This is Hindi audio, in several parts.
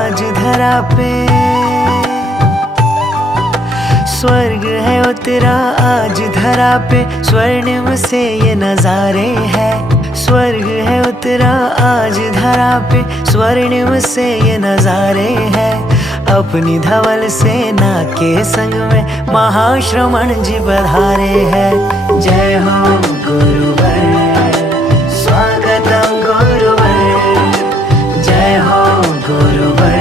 आज धरा पे, स्वर्ग है उतरा आज धरा पे, स्वर्णिम से ये नजारे हैं। स्वर्ग है उतरा आज धरा पे, स्वर्णिम से ये नजारे हैं। अपनी धवल सेना के संग में महाश्रमण जी पधारे हैं। जय हो गुरुवर, स्वागतम गुरुवर। जय हो गुरुवर,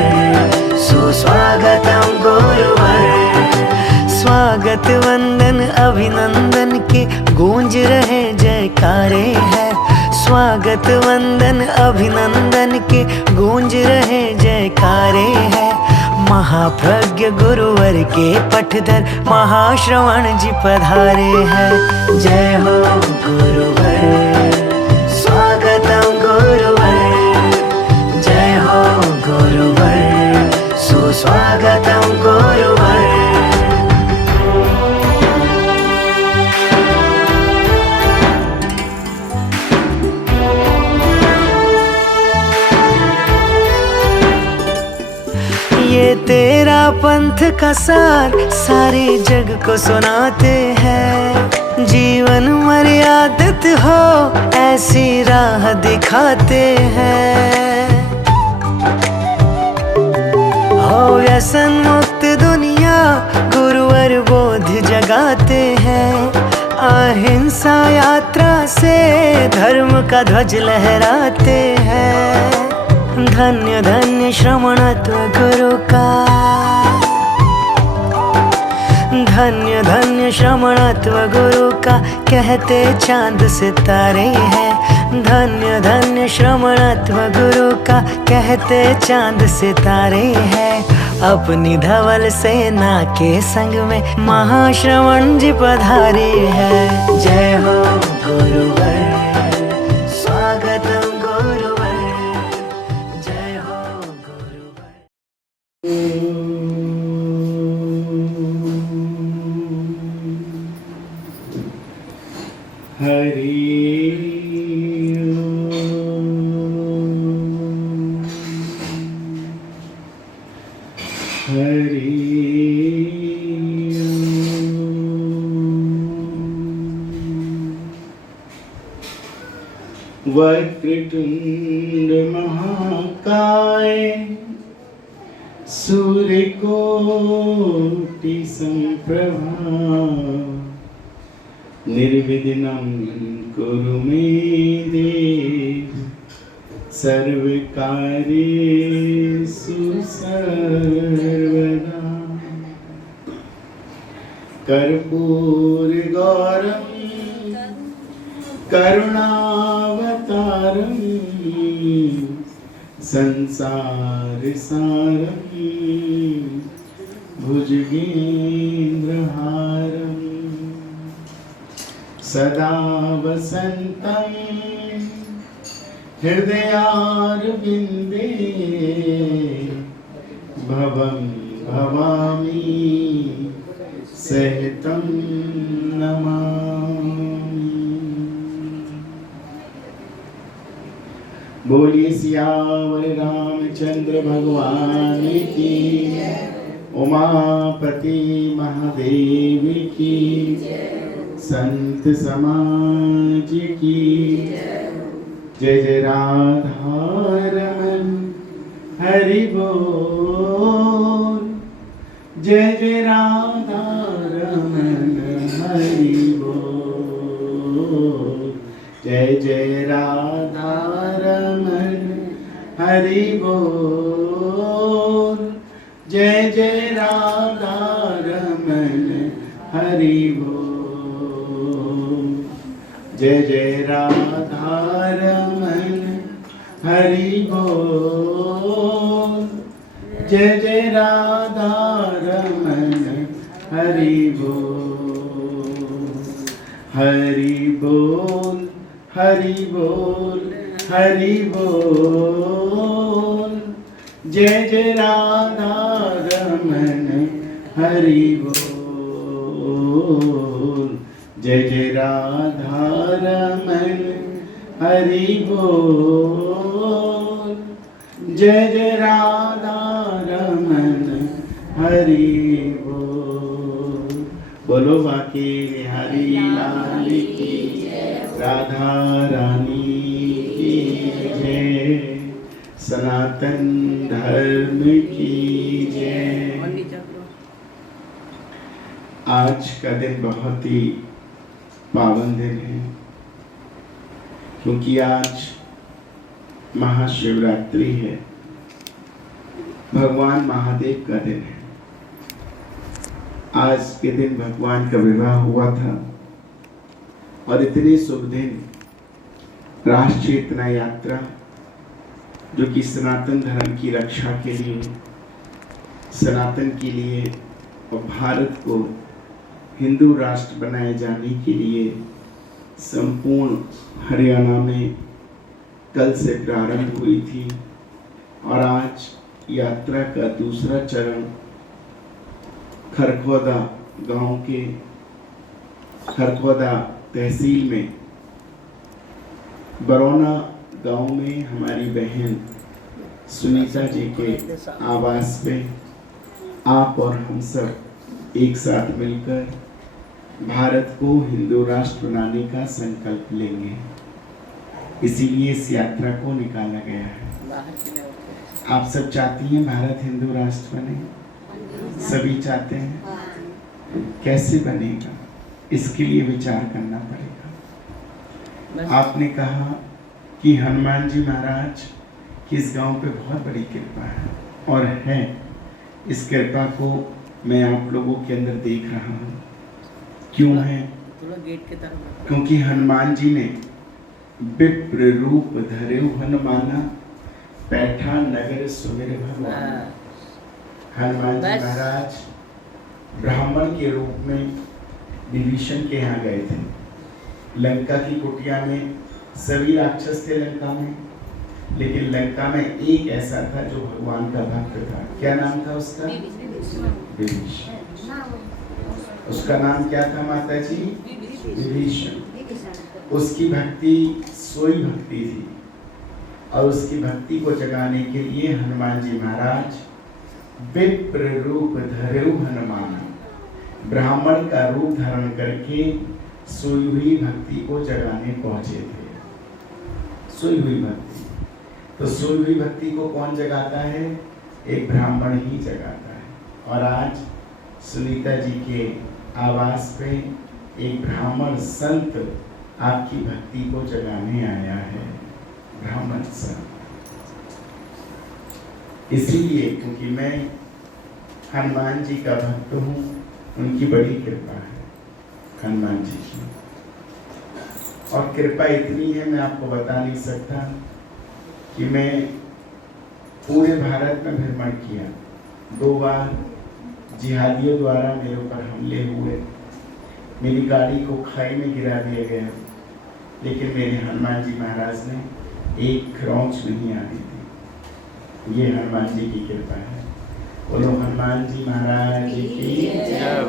सुस्वागतम गुरुवर। स्वागत वंदन अभिनंदन के गूंज रहे जयकारे हैं। स्वागत वंदन अभिनंदन के गूंज रहे जयकारे हैं। महाप्रज्ञ गुरुवर के पठधर महाश्रवण जी पधारे हैं। जय हो गुरुवर, स्वागतम गुरुवर। जय हो गुरुवर, सुस्वागतम गुरुवर। ये तेरा पंथ का सार सारे जग को सुनाते हैं। जीवन मर्यादित हो ऐसी राह दिखाते हैं। हो व्यसन मुक्त दुनिया गुरुवर बोध जगाते हैं। अहिंसा यात्रा से धर्म का ध्वज लहराते हैं। धन्य धन्य श्रमणत्व गुरु का, धन्य धन्य श्रमणत्व गुरु का कहते चांद सितारे हैं। धन्य धन्य श्रमणत्व गुरु का कहते चांद सितारे हैं। अपनी धवल सेना के संग में महाश्रवण जी पधारे हैं। जय हो गुरुवर, स्वागतम गुरुवर। जय हो गुरुवर। हरि हरि वक्रतुंड महाकाय सूर्यकोटि समप्रभा निर्विघ्नं कुरु मे देव सर्वकार्येषु सर्वदा। कर्पूरगौरं करुणावतारं संसारसारं भुजगेन्द्रहारं सदा वसन्तं हृदयारविन्दे भवं भवामि सहितं नमामि। बोलिए सियावर रामचंद्र भगवान की, उमापति महादेव की, संत समाज की। जय जय राधा रमन हरि बोल। जय जय राधा रमन हरि बोल। जय जय राधा रमन हरि बोल। जय जय राधा रमन हरि बोल। जय जय राधा रमन हरि बोल। जय जय राधा रमन हरि बोल। हरि बोल हरि बोल हरि बोल। जय जय राधा रमन हरि बोल। जय जय राधा रमन हरि बोल। जय जय राधा हरि बोल। बोलो बाकी बिहारी लाल की, राधा रानी की जय, सनातन धर्म की जय। आज का दिन बहुत ही पावन दिन है, क्योंकि आज महाशिवरात्रि है, भगवान महादेव का दिन है। आज के दिन भगवान का विवाह हुआ था और इतने शुभ दिन राष्ट्रीय चेतना यात्रा, जो कि सनातन धर्म की रक्षा के लिए, सनातन के लिए और भारत को हिंदू राष्ट्र बनाए जाने के लिए संपूर्ण हरियाणा में कल से प्रारंभ हुई थी। और आज यात्रा का दूसरा चरण खरखोदा गांव के, खरखोदा तहसील में बरौना गांव में हमारी बहन सुनीता जी के आवास पे आप और हम सब एक साथ मिलकर भारत को हिंदू राष्ट्र बनाने का संकल्प लेंगे। इसीलिए इस यात्रा को निकाला गया है। आप सब चाहती हैं भारत हिंदू राष्ट्र बने? सभी चाहते हैं। कैसे बनेगा, इसके लिए विचार करना पड़ेगा। आपने कहा कि हनुमान जी महाराज की इस गांव पे बहुत बड़ी कृपा है, और है। इस कृपा को मैं आप लोगों के अंदर देख रहा हूँ। क्यों है? क्योंकि हनुमान जी ने विप्र रूप धरे हनुमाना, बैठा नगर सुमिर भगवान। हनुमान जी महाराज ब्राह्मण के रूप में विभीषण के यहाँ गए थे। लंका की कुटिया में सभी राक्षस थे लंका में, लेकिन लंका में एक ऐसा था जो भगवान का भक्त था। क्या नाम था उसका? विभीषण। उसका नाम क्या था माता जी? विभीषण। उसकी भक्ति सोई भक्ति थी, और उसकी भक्ति को जगाने के लिए हनुमान जी महाराज विप्र रूप धरेउ हनुमान, ब्राह्मण का रूप धारण करके सोई हुई भक्ति को जगाने पहुंचे थे। सोई हुई भक्ति, तो सोई हुई भक्ति को कौन जगाता है? एक ब्राह्मण ही जगाता है। और आज सुनीता जी के आवास पे एक ब्राह्मण संत आपकी भक्ति को जगाने आया है। ब्राह्मण संत, इसीलिए क्योंकि मैं हनुमान जी का भक्त हूँ, उनकी बड़ी कृपा है हनुमान जी की। और कृपा इतनी है, मैं आपको बता नहीं सकता कि मैं पूरे भारत में भ्रमण किया। 2 बार जिहादियों द्वारा मेरे ऊपर हमले हुए, मेरी गाड़ी को खाई में गिरा दिया गया, लेकिन मेरे हनुमान जी महाराज ने एक खरोंच नहीं आने दी। ये हनुमान जी की कृपा है। बोलो हनुमान जी महाराज की जय।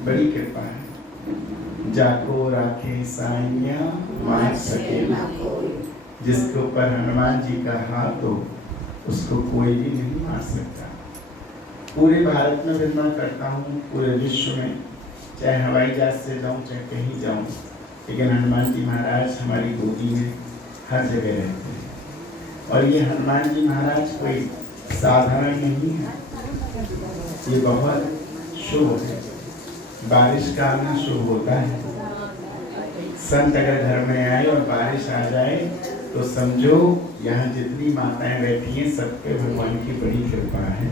बड़ी कृपा है। जाको राखे साइया मार सके ना कोई। जिसके ऊपर हनुमान जी का हाथ हो, उसको कोई भी नहीं मार सकता। पूरे भारत में भ्रमण करता हूँ, पूरे विश्व में, चाहे हवाई जहाज से जाऊँ, चाहे कहीं जाऊँ, लेकिन हनुमान जी महाराज हमारी गोदी में हर जगह रहते हैं। और ये हनुमान जी महाराज कोई साधारण नहीं है, ये बहुत शुभ है। बारिश का आना शुभ होता है। संत अगर घर में आए और बारिश आ जाए तो समझो यहाँ जितनी माताएं बैठी हैं, सब पे भगवान की बड़ी कृपा है।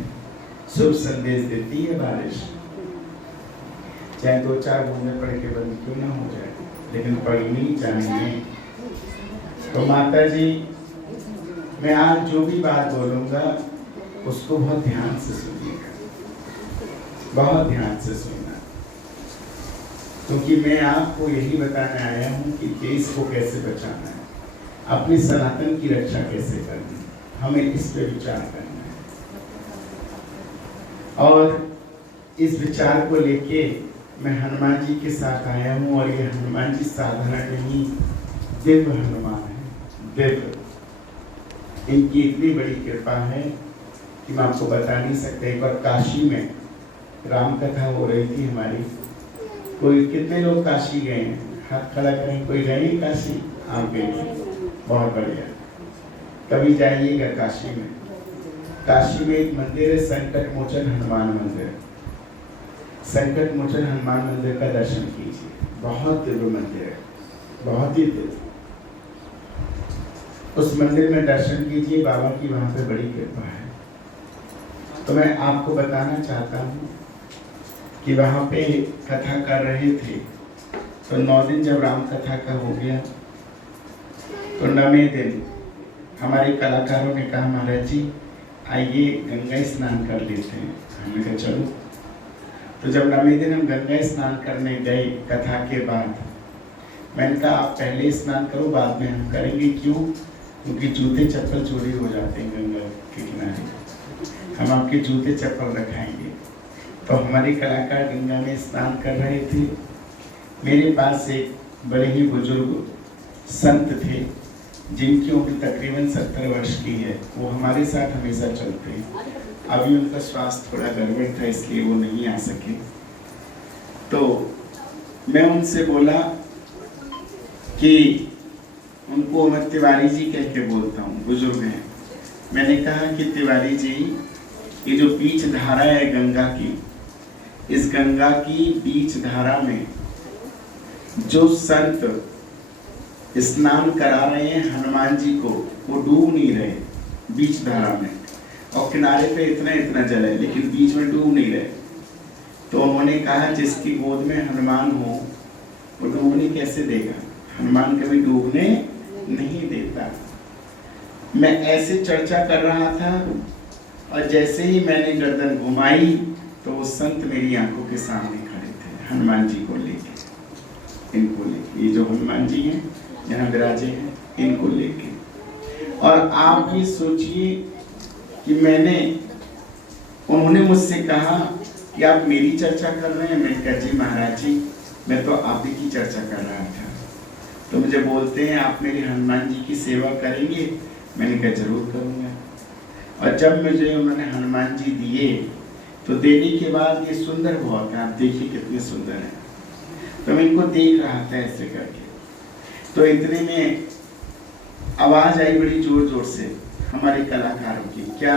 शुभ संदेश देती है बारिश। चाहे 2-4 बूंदे पड़ के बंद क्यों ना हो जाए, लेकिन पढ़नी चाहिए। तो माता जी, मैं आज जो भी बात बोलूँगा उसको बहुत ध्यान से सुनिएगा, बहुत ध्यान से सुनना, क्योंकि मैं आपको यही बताने आया हूँ कि देश को कैसे बचाना है, अपनी सनातन की रक्षा कैसे करनी है। हमें इस पे विचार करना है। और इस विचार को लेके मैं हनुमान जी के साथ आया हूँ। और ये हनुमान जी साधारण नहीं, दिव्य हनुमान है, दिव्य। इनकी इतनी बड़ी कृपा है कि मैं आपको बता नहीं सकता। एक बार काशी में राम कथा हो रही थी हमारी। कोई कितने लोग काशी गए हैं? हाथ खड़ा करें। कोई गए हैं काशी? आप गए थे, बहुत बढ़िया। कभी जाइएगा काशी में। काशी में एक मंदिर है, संकट मोचन हनुमान मंदिर। संकट मोचन हनुमान मंदिर का दर्शन कीजिए, बहुत दिव्य मंदिर है, बहुत ही दिव्य। उस मंदिर में दर्शन कीजिए, बाबा की वहां पे बड़ी कृपा है। तो मैं आपको बताना चाहता हूँ कि वहां पे कथा कर रहे थे, तो 9 दिन जब राम कथा का हो गया, तो 9वें दिन हमारे कलाकारों ने कहा महाराज जी आइए गंगा स्नान कर लेते हैं। हमने कहा चलो। तो जब 9वें दिन हम गंगा स्नान करने गए कथा के बाद, मैंने कहा आप पहले स्नान करो, बाद में हम करेंगे। क्यों? क्योंकि जूते चप्पल चोरी हो जाते हैं गंगा के किनारे, हम आपके जूते चप्पल रखाएंगे। तो हमारे कलाकार गंगा में स्नान कर रहे थे। मेरे पास एक बड़े ही बुजुर्ग संत थे जिनकी उम्र तकरीबन 70 वर्ष की है। वो हमारे साथ हमेशा चलते हैं। अभी उनका स्वास्थ्य थोड़ा गड़बड़ था, इसलिए वो नहीं आ सके। तो मैं उनसे बोला कि उनको मैं तिवारी जी कह के बोलता हूँ, बुजुर्ग हैं। मैंने कहा कि तिवारी जी, ये जो बीच धारा है गंगा की, इस गंगा की बीच धारा में जो संत स्नान करा रहे हैं हनुमान जी को, वो डूब नहीं रहे बीच धारा में, और किनारे पे इतना इतना जल है, लेकिन बीच में डूब नहीं रहे। तो उन्होंने कहा जिसकी गोद में हनुमान हो वो डूबने कैसे देगा? हनुमान कभी डूबने नहीं देता। मैं ऐसे चर्चा कर रहा था, और जैसे ही मैंने गर्दन घुमाई तो वो संत मेरी आंखों के सामने खड़े थे, हनुमान जी को लेके, इनको लेके, ये जो हनुमान जी हैं यहाँ विराजे हैं, इनको लेके। और आप ये सोचिए कि उन्होंने मुझसे कहा कि आप मेरी चर्चा कर रहे हैं। मैंने कहा जी महाराज जी, मैं तो आप ही की चर्चा कर रहा था। तो मुझे बोलते हैं आप मेरे हनुमान जी की सेवा करेंगे? मैंने कहा जरूर करूँगा। और जब मुझे उन्होंने हनुमान जी दिए, तो देने के बाद ये सुंदर बहुत है, आप देखिए कितने सुंदर हैं। तो मैं इनको देख रहा था ऐसे करके, तो इतने में आवाज आई बड़ी जोर जोर से हमारे कलाकारों की, क्या?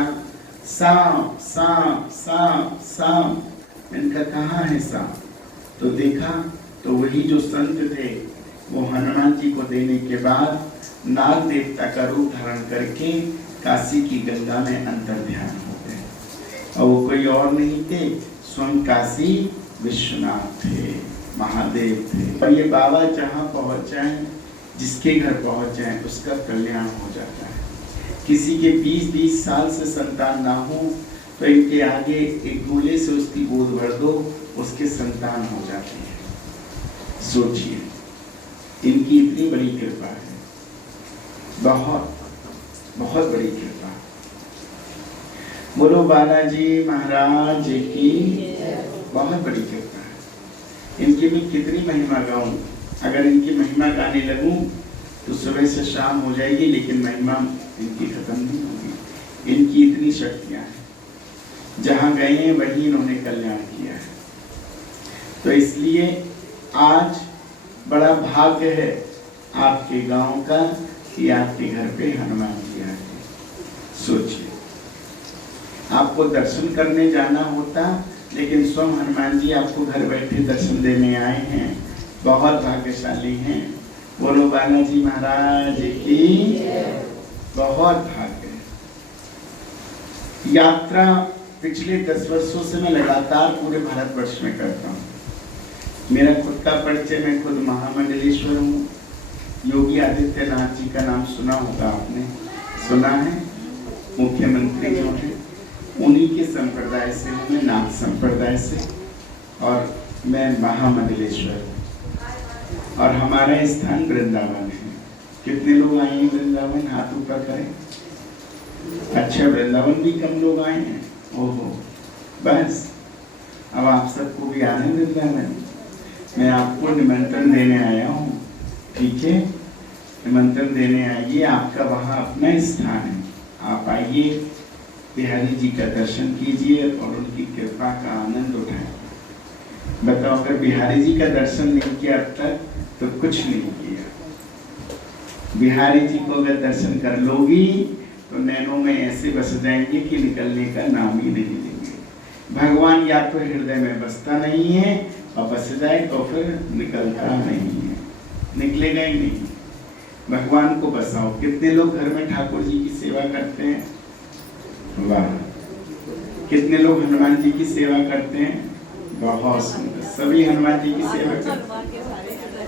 सांप सांप सांप सांप। इनका कहाँ है सांप? तो देखा तो वही जो संत थे वो हनुमान जी को देने के बाद नाग देवता का रूप धारण करके काशी की गंगा में अंतर ध्यान हो गए। और वो कोई और नहीं थे, स्वयं काशी विश्वनाथ थे, महादेव थे। और ये बाबा जहाँ पहुँच जाए, जिसके घर पहुँच जाए, उसका कल्याण हो जाता है। किसी के 20-20 साल से संतान ना हो तो इनके आगे एक गोले से उसकी गोद भर दो, उसके संतान हो जाते हैं। सोचिए, इनकी इतनी बड़ी कृपा है, बहुत बहुत बड़ी कृपा। बोलो बालाजी महाराज की, बहुत बड़ी कृपा है। इनकी भी कितनी महिमा गाऊं, अगर इनकी महिमा गाने लगूं तो सुबह से शाम हो जाएगी, लेकिन महिमा इनकी खत्म नहीं होगी। इनकी इतनी शक्तियां हैं, जहां गए हैं वहीं इन्होंने कल्याण किया है। तो इसलिए आज बड़ा भाग्य है आपके गांव का कि आपके घर पे हनुमान जी आए। सोचिए, आपको दर्शन करने जाना होता, लेकिन स्वयं हनुमान जी आपको घर बैठे दर्शन देने आए हैं। बहुत भाग्यशाली हैं। बोलो बालाजी महाराज की, बहुत भाग्य। यात्रा पिछले 10 वर्षों से मैं लगातार पूरे भारतवर्ष में करता हूँ। मेरा खुद का परिचय, मैं खुद महामंडलेश्वर हूँ। योगी आदित्यनाथ जी का नाम सुना होगा आपने, सुना है? मुख्यमंत्री जो है उन्हीं के संप्रदाय से हूँ मैं, नाथ संप्रदाय से, और मैं महामंडलेश्वर हूँ। और हमारा स्थान वृंदावन है। कितने लोग आए हैं वृंदावन? हाथ ऊपर करें। अच्छा, वृंदावन भी कम लोग आए हैं। ओहो, बस अब आप सबको भी आना वृंदावन। मैं आपको निमंत्रण देने आया हूँ, ठीक है? निमंत्रण देने आइए, आपका वहाँ अपना स्थान है, आप आइए। बिहारी जी का दर्शन कीजिए और उनकी कृपा का आनंद उठाएं। बताओ, अगर बिहारी जी का दर्शन नहीं किया अब तक तो कुछ नहीं किया। बिहारी जी को अगर दर्शन कर लोगी तो नैनों में ऐसे बस जाएंगे कि निकलने का नाम ही नहीं लेंगे। भगवान या तो हृदय में बसता नहीं है और बस जाए तो फिर निकलता नहीं है, निकलेगा ही नहीं। भगवान को बसाओ। कितने लोग घर में ठाकुर जी की सेवा करते हैं? वाह। कितने लोग हनुमान जी की सेवा करते हैं? बहुत सुंदर। सभी हनुमान जी की सेवा करते हैं,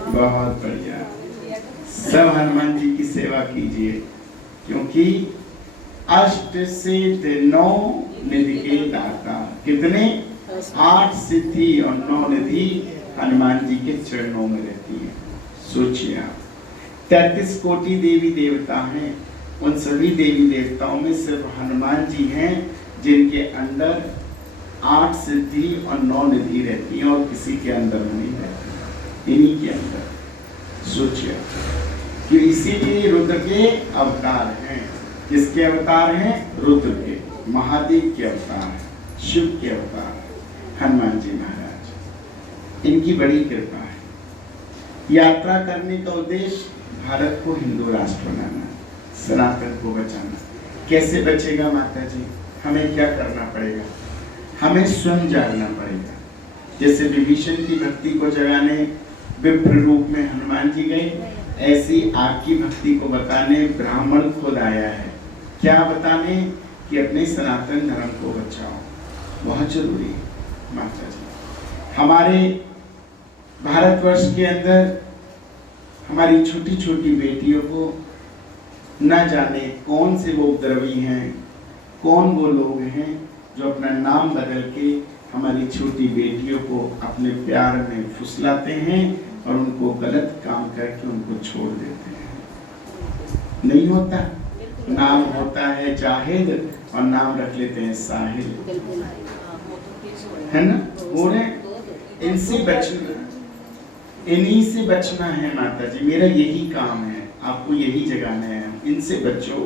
बहुत बढ़िया। सब हनुमान जी की सेवा कीजिए, क्योंकि अष्ट सिद्धि 9 निधि के दाता। कितने? 8 सिद्धि और 9 निधि हनुमान जी के चरणों में रहती है। सोचिए आप, 33 कोटि देवी देवता हैं, उन सभी देवी देवताओं में सिर्फ हनुमान जी हैं जिनके अंदर 8 सिद्धि और 9 निधि रहती हैं और किसी के अंदर नहीं रहती, इन्हीं के अंदर। सोचिए कि इसीलिए रुद्र के अवतार हैं। किसके अवतार हैं? रुद्र के, महादेव के अवतार, शिव के अवतार हनुमान जी महाराज। इनकी बड़ी कृपा है। यात्रा करने का उद्देश्य भारत को हिंदू राष्ट्र बनाना, सनातन को बचाना। कैसे बचेगा माता जी? हमें क्या करना पड़ेगा? हमें स्वयं जागना पड़ेगा। जैसे विभीषण की भक्ति को जगाने विप्र रूप में हनुमान जी गए, ऐसी आपकी भक्ति को बताने ब्राह्मण खुद आया है। क्या बताने? कि अपने सनातन धर्म को बचाओ। बहुत जरूरी है माता जी। हमारे भारतवर्ष के अंदर हमारी छोटी छोटी बेटियों को न जाने कौन से वो उपद्रवी हैं, कौन वो लोग हैं जो अपना नाम बदल के हमारी छोटी बेटियों को अपने प्यार में फुसलाते हैं और उनको गलत काम करके उनको छोड़ देते हैं। नहीं होता? नाम होता है जाहिद और नाम रख लेते हैं साहिल, है ना? हो रहे? इनसे बचना, इन्हीं से बचना है माता जी। मेरा यही काम है, आपको यही जगाना है। इनसे बचो।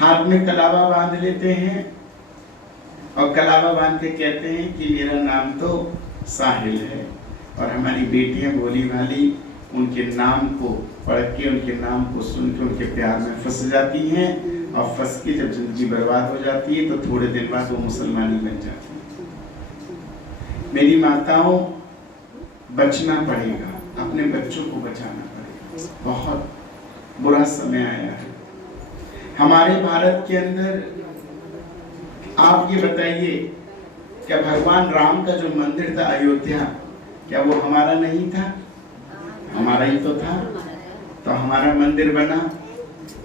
हाथ में कलावा बांध लेते हैं और कलावा बांध के कहते हैं कि मेरा नाम तो साहिल है, और हमारी बेटियां भोली भाली उनके नाम को पढ़ के, उनके नाम को सुन के उनके प्यार में फंस जाती हैं, और फंस के जब जिंदगी बर्बाद हो जाती है तो थोड़े दिन बाद वो मुसलमानी बन जाती है। मेरी माताओं, बचना पड़ेगा, अपने बच्चों को बचाना पड़ेगा। बहुत बुरा समय आया है हमारे भारत के अंदर। आप ये बताइए, क्या भगवान राम का जो मंदिर था अयोध्या, क्या वो हमारा नहीं था? हमारा ही तो था। तो हमारा मंदिर बना।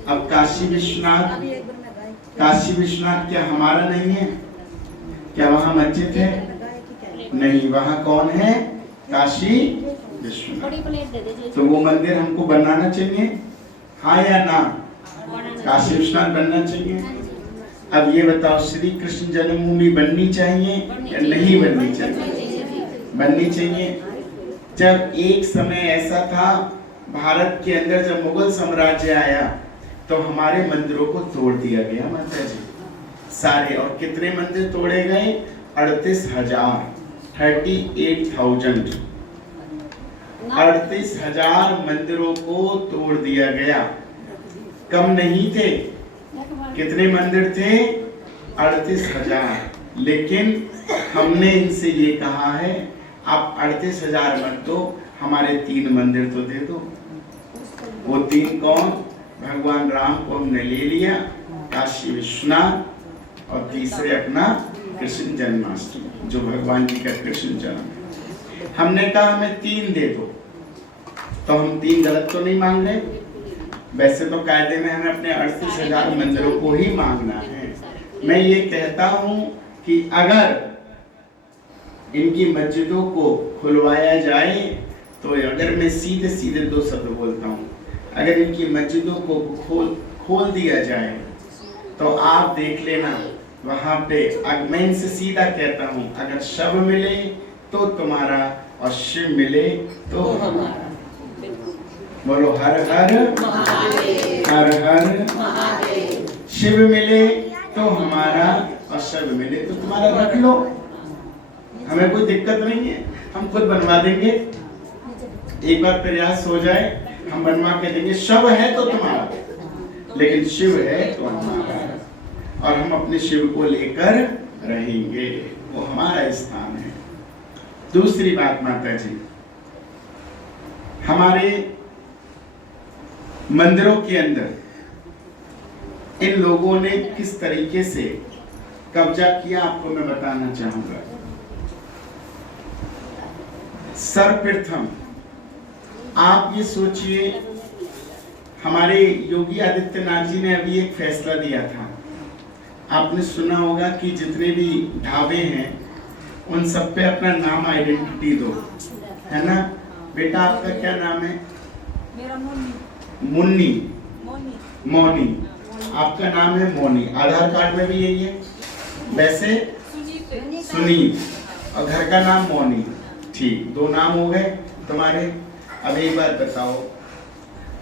अब काशी विश्वनाथ, काशी विश्वनाथ क्या हमारा नहीं है? क्या वहाँ मस्जिद है? नहीं। वहाँ कौन है? काशी विश्वनाथ। तो वो मंदिर हमको बनाना चाहिए, हाँ या ना? काशी विश्वनाथ बनना चाहिए। अब ये बताओ, श्री कृष्ण जन्मभूमि बननी चाहिए या नहीं बननी चाहिए? बननी चाहिए। जब एक समय ऐसा था भारत के अंदर, जब मुगल साम्राज्य आया तो हमारे मंदिरों को तोड़ दिया गया माता जी, सारे। और कितने मंदिर तोड़े गए? 38,000, 38,000, 38,000 मंदिरों को तोड़ दिया गया। कम नहीं थे। कितने मंदिर थे? 38,000। लेकिन हमने इनसे ये कहा है, आप 38,000 मत दो, हमारे 3 मंदिर तो दे दो। वो 3 कौन? भगवान राम को हमने ले लिया, काशी विश्वनाथ, और तीसरे अपना कृष्ण जन्माष्टमी, जो भगवान जी का कृष्ण जन्म है। हमने कहा हमें 3 दे दो, तो हम 3 गलत तो नहीं मांग रहे? वैसे तो कायदे में हमें अपने 38,000 मंदिरों को ही मांगना है। मैं ये कहता हूँ कि अगर इनकी मस्जिदों को खुलवाया जाए, तो अगर मैं सीधे सीधे 2 शब्द बोलता हूँ, अगर इनकी मस्जिदों को खोल दिया जाए तो आप देख लेना वहाँ पे। मैं इनसे सीधा कहता हूँ, अगर शव मिले तो तुम्हारा और शिव मिले तो हमारा। बोलो हर हर महादेव, हर हर महादेव। शिव मिले तो हमारा और शव मिले तो तुम्हारा रख लो, हमें कोई दिक्कत नहीं है, हम खुद बनवा देंगे। एक बार प्रयास हो जाए हम बनवा के देंगे। शव है तो तुम्हारा, लेकिन शिव है तो हमारा, और हम अपने शिव को लेकर रहेंगे, वो हमारा स्थान है। दूसरी बात माता जी, हमारे मंदिरों के अंदर इन लोगों ने किस तरीके से कब्जा किया आपको मैं बताना चाहूंगा। सर्वप्रथम आप ये सोचिए, हमारे योगी आदित्यनाथ जी ने अभी एक फैसला दिया था, आपने सुना होगा कि जितने भी ढाबे हैं उन सब पे अपना नाम आइडेंटिटी दो, है ना बेटा? आपका क्या नाम है? मेरा मुन्नी। मुन्नी। मोनी। आपका नाम है मोनी, आधार कार्ड में भी यही है वैसे? सुनील। और घर का नाम मोनी। ठीक, 2 नाम हो गए तुम्हारे। अब एक बात बताओ,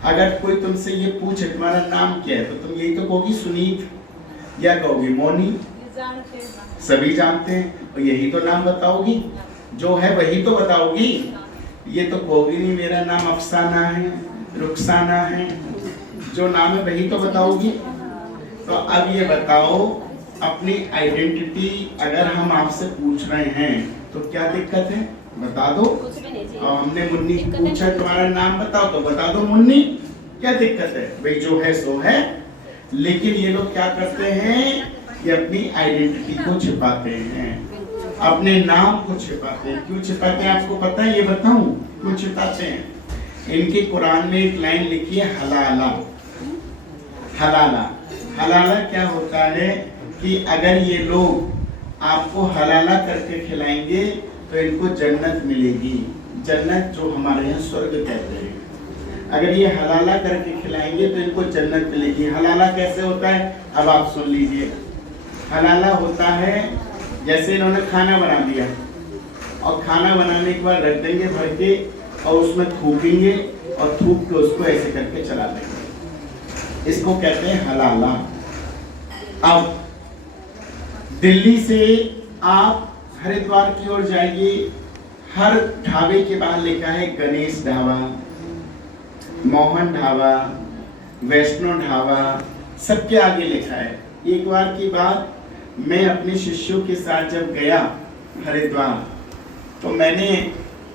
अगर कोई तुमसे ये पूछे तुम्हारा नाम क्या है, तो तुम यही तो कहोगी सुनीत या कहोगी मोनी? सभी जानते हैं, और यही तो नाम बताओगी, जो है वही तो बताओगी। ये तो कहोगी नहीं मेरा नाम अफसाना है, रुखसाना है, जो नाम है वही तो बताओगी। तो अब ये बताओ, अपनी आइडेंटिटी अगर हम आपसे पूछ रहे हैं तो क्या दिक्कत है? बता दो। और हमने मुन्नी पूछा तुम्हारा नाम बताओ, तो बता दो मुन्नी, क्या दिक्कत है भाई? जो है सो है। लेकिन ये लोग क्या करते हैं, ये अपनी आइडेंटिटी को छिपाते हैं, अपने नाम को छिपाते हैं। क्यों छिपाते हैं आपको पता है? ये बताऊं क्यों छिपाते हैं। इनके कुरान में एक लाइन लिखी है, हलाला। हलाला, हलाला क्या होता है कि अगर ये लोग आपको हलाला करके खिलाएंगे तो इनको जन्नत मिलेगी। जन्नत जो हमारे यहाँ स्वर्ग कहते हैं, अगर ये हलाला करके खिलाएंगे तो इनको जन्नत मिलेगी। हलाला कैसे होता है, अब आप सुन लीजिए। हलाला होता है जैसे इन्होंने खाना बना दिया, और खाना बनाने के बाद रख देंगे भर के, और उसमें थूकेंगे, और थूक के उसको ऐसे करके चला देंगे, इसको कहते हैं हलाला। अब दिल्ली से आप हरिद्वार की ओर जाइए, हर ढाबे के बाहर लिखा है गणेश ढाबा, मोहन ढाबा, वैष्णो ढाबा, सबके आगे लिखा है। एक बार की बात, मैं अपने शिष्यों के साथ जब गया हरिद्वार, तो